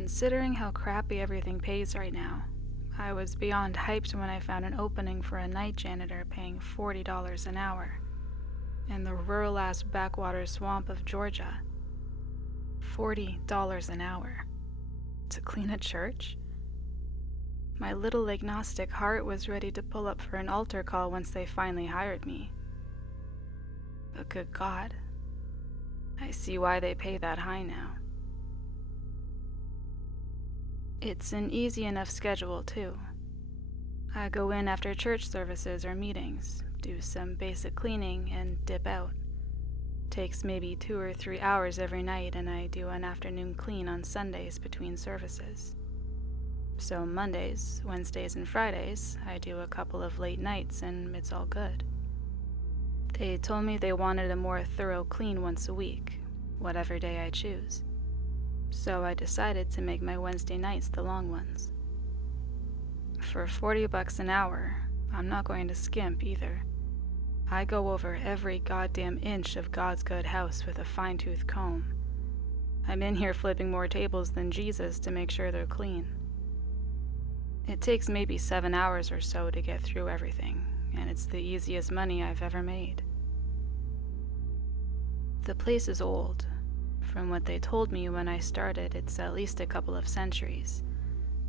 Considering how crappy everything pays right now, I was beyond hyped when I found an opening for a night janitor paying $40 an hour in the rural-ass backwater swamp of Georgia. $40 an hour. To clean a church? My little agnostic heart was ready to pull up for an altar call once they finally hired me. But good God, I see why they pay that high now. It's an easy enough schedule, too. I go in after church services or meetings, do some basic cleaning, and dip out. Takes maybe 2 or 3 hours every night, and I do an afternoon clean on Sundays between services. So Mondays, Wednesdays, and Fridays, I do a couple of late nights, and it's all good. They told me they wanted a more thorough clean once a week, whatever day I choose. So I decided to make my Wednesday nights the long ones. For $40 an hour, I'm not going to skimp either. I go over every goddamn inch of God's good house with a fine-tooth comb. I'm in here flipping more tables than Jesus to make sure they're clean. It takes maybe 7 hours or so to get through everything, and it's the easiest money I've ever made. The place is old. From what they told me when I started, it's at least a couple of centuries,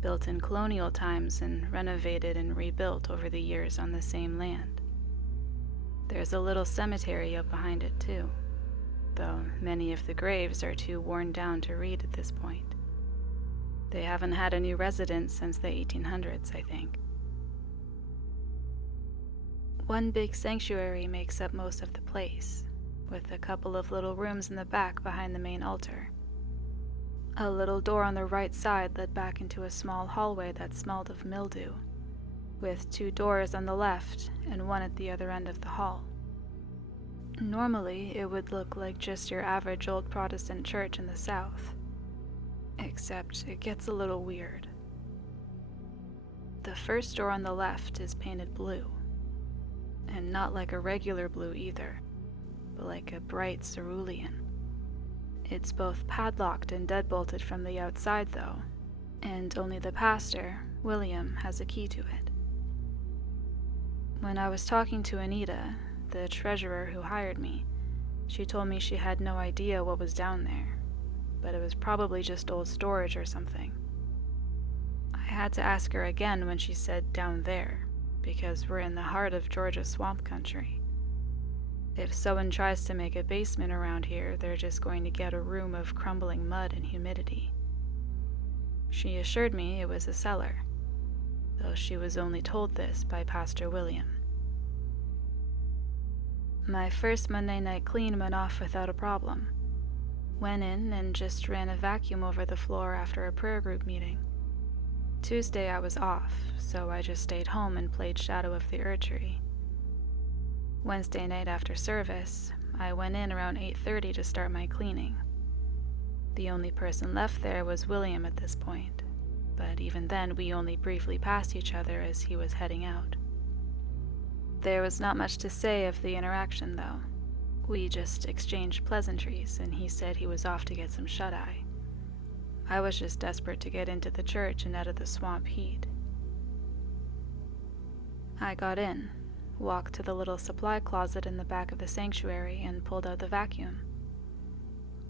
built in colonial times and renovated and rebuilt over the years on the same land. There's a little cemetery up behind it too, though many of the graves are too worn down to read at this point. They haven't had a new resident since the 1800s, I think. One big sanctuary makes up most of the place, with a couple of little rooms in the back behind the main altar. A little door on the right side led back into a small hallway that smelled of mildew, with 2 doors on the left and one at the other end of the hall. Normally, it would look like just your average old Protestant church in the South, except it gets a little weird. The first door on the left is painted blue, and not like a regular blue either, but like a bright cerulean. It's both padlocked and deadbolted from the outside though, and only the pastor, William, has a key to it. When I was talking to Anita, the treasurer who hired me, she told me she had no idea what was down there, but it was probably just old storage or something. I had to ask her again when she said down there, because we're in the heart of Georgia swamp country. If someone tries to make a basement around here, they're just going to get a room of crumbling mud and humidity. She assured me it was a cellar, though she was only told this by Pastor William. My first Monday night clean went off without a problem. Went in and just ran a vacuum over the floor after a prayer group meeting. Tuesday I was off, so I just stayed home and played Shadow of the Erdtree. Wednesday night after service, I went in around 8:30 to start my cleaning. The only person left there was William at this point, but even then we only briefly passed each other as he was heading out. There was not much to say of the interaction though. We just exchanged pleasantries and he said he was off to get some shut-eye. I was just desperate to get into the church and out of the swamp heat. I got in, walked to the little supply closet in the back of the sanctuary and pulled out the vacuum.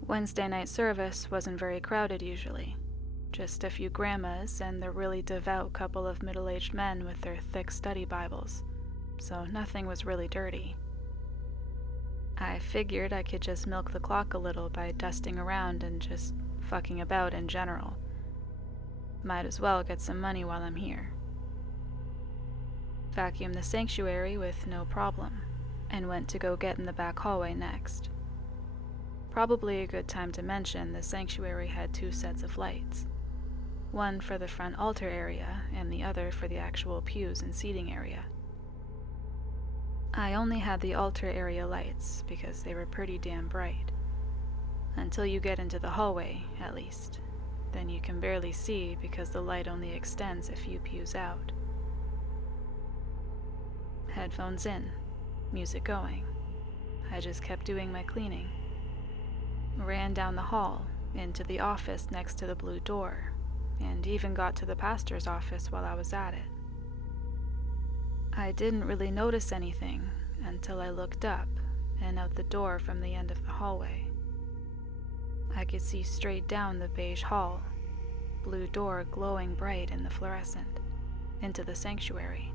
Wednesday night service wasn't very crowded usually. Just a few grandmas and the really devout couple of middle-aged men with their thick study Bibles, so nothing was really dirty. I figured I could just milk the clock a little by dusting around and just fucking about in general. Might as well get some money while I'm here. Vacuumed the sanctuary with no problem, and went to go get in the back hallway next. Probably a good time to mention the sanctuary had 2 sets of lights. One for the front altar area, and the other for the actual pews and seating area. I only had the altar area lights because they were pretty damn bright. Until you get into the hallway, at least. Then you can barely see because the light only extends a few pews out. Headphones in, music going. I just kept doing my cleaning. Ran down the hall, into the office next to the blue door, and even got to the pastor's office while I was at it. I didn't really notice anything until I looked up and out the door from the end of the hallway. I could see straight down the beige hall, blue door glowing bright in the fluorescent, into the sanctuary.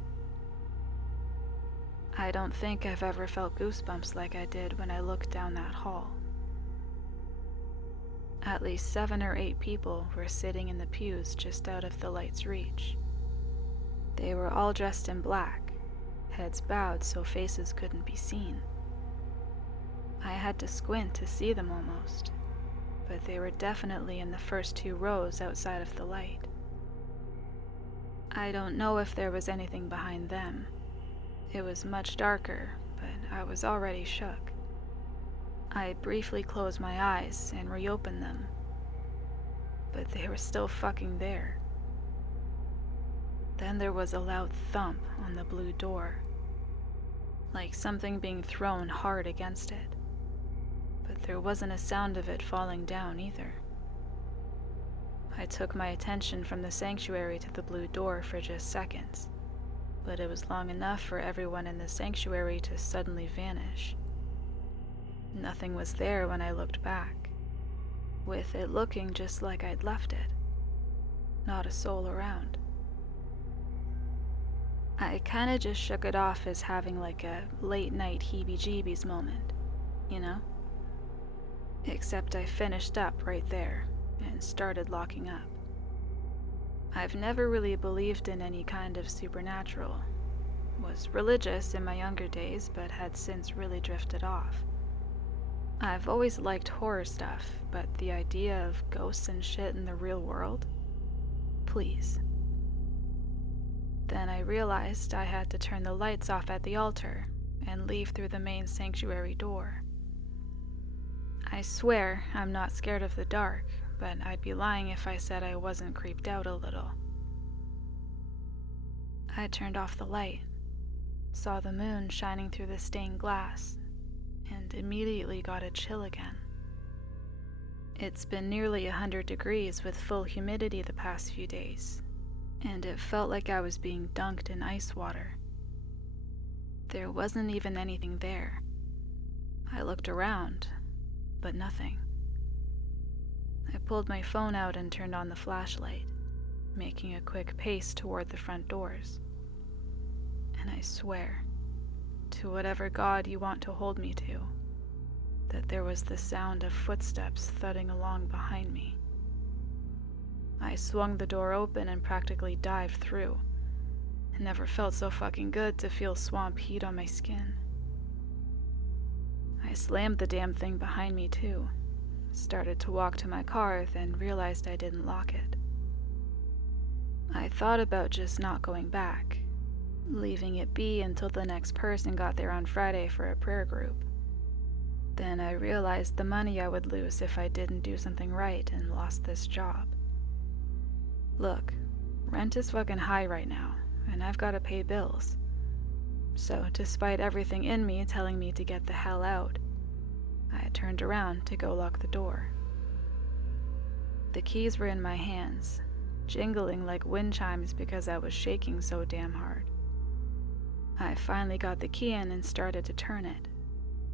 I don't think I've ever felt goosebumps like I did when I looked down that hall. At least 7 or 8 people were sitting in the pews just out of the light's reach. They were all dressed in black, heads bowed so faces couldn't be seen. I had to squint to see them almost, but they were definitely in the first 2 rows outside of the light. I don't know if there was anything behind them. It was much darker, but I was already shook. I briefly closed my eyes and reopened them, but they were still fucking there. Then there was a loud thump on the blue door, like something being thrown hard against it, but there wasn't a sound of it falling down either. I took my attention from the sanctuary to the blue door for just seconds, but it was long enough for everyone in the sanctuary to suddenly vanish. Nothing was there when I looked back, with it looking just like I'd left it. Not a soul around. I kinda just shook it off as having like a late night heebie-jeebies moment, you know? Except I finished up right there and started locking up. I've never really believed in any kind of supernatural. Was religious in my younger days, but had since really drifted off. I've always liked horror stuff, but the idea of ghosts and shit in the real world? Please. Then I realized I had to turn the lights off at the altar and leave through the main sanctuary door. I swear I'm not scared of the dark, but I'd be lying if I said I wasn't creeped out a little. I turned off the light, saw the moon shining through the stained glass, and immediately got a chill again. It's been nearly 100 degrees with full humidity the past few days, and it felt like I was being dunked in ice water. There wasn't even anything there. I looked around, but nothing. I pulled my phone out and turned on the flashlight, making a quick pace toward the front doors. And I swear, to whatever God you want to hold me to, that there was the sound of footsteps thudding along behind me. I swung the door open and practically dived through. It never felt so fucking good to feel swamp heat on my skin. I slammed the damn thing behind me too. Started to walk to my car, then realized I didn't lock it. I thought about just not going back, leaving it be until the next person got there on Friday for a prayer group. Then I realized the money I would lose if I didn't do something right and lost this job. Look, rent is fucking high right now, and I've got to pay bills. So despite everything in me telling me to get the hell out, I turned around to go lock the door. The keys were in my hands, jingling like wind chimes because I was shaking so damn hard. I finally got the key in and started to turn it,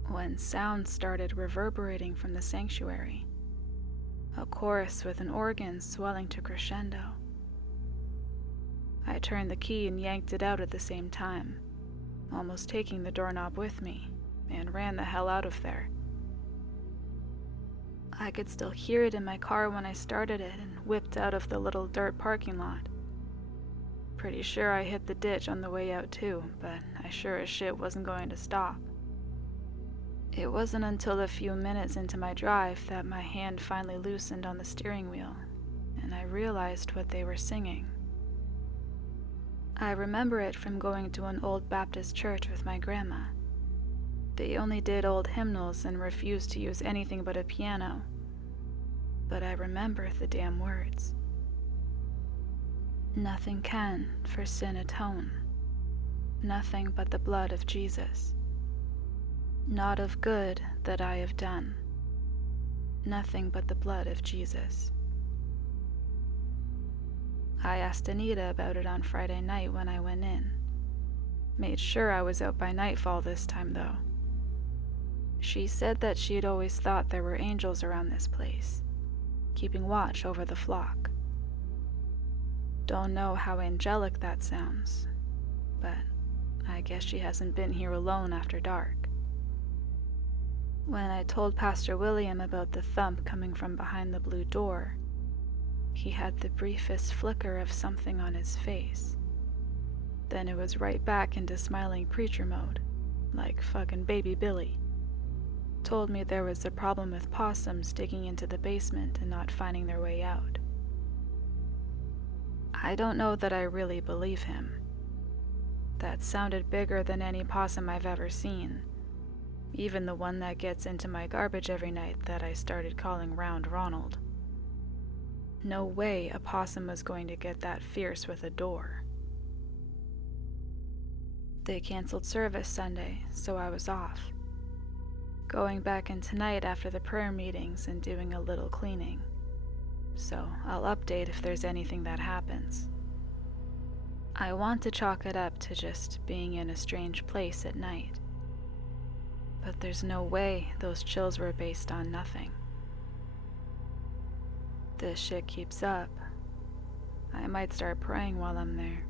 when sound started reverberating from the sanctuary. A chorus with an organ swelling to crescendo. I turned the key and yanked it out at the same time, almost taking the doorknob with me, and ran the hell out of there. I could still hear it in my car when I started it and whipped out of the little dirt parking lot. Pretty sure I hit the ditch on the way out too, but I sure as shit wasn't going to stop. It wasn't until a few minutes into my drive that my hand finally loosened on the steering wheel, and I realized what they were singing. I remember it from going to an old Baptist church with my grandma. They only did old hymnals and refused to use anything but a piano. But I remember the damn words. Nothing can for sin atone, nothing but the blood of Jesus. Not of good that I have done, Nothing but the blood of Jesus. I asked Anita about it on Friday night when I went in. Made sure I was out by nightfall this time, though. She said that she'd always thought there were angels around this place, keeping watch over the flock. Don't know how angelic that sounds, but I guess she hasn't been here alone after dark. When I told Pastor William about the thump coming from behind the blue door, he had the briefest flicker of something on his face. Then it was right back into smiling preacher mode, like fucking baby Billy. Told me there was a problem with possums digging into the basement and not finding their way out. I don't know that I really believe him. That sounded bigger than any possum I've ever seen, even the one that gets into my garbage every night that I started calling Round Ronald. No way a possum was going to get that fierce with a door. They canceled service Sunday, so I was off. Going back in tonight after the prayer meetings and doing a little cleaning. So I'll update if there's anything that happens. I want to chalk it up to just being in a strange place at night. But there's no way those chills were based on nothing. This shit keeps up. I might start praying while I'm there.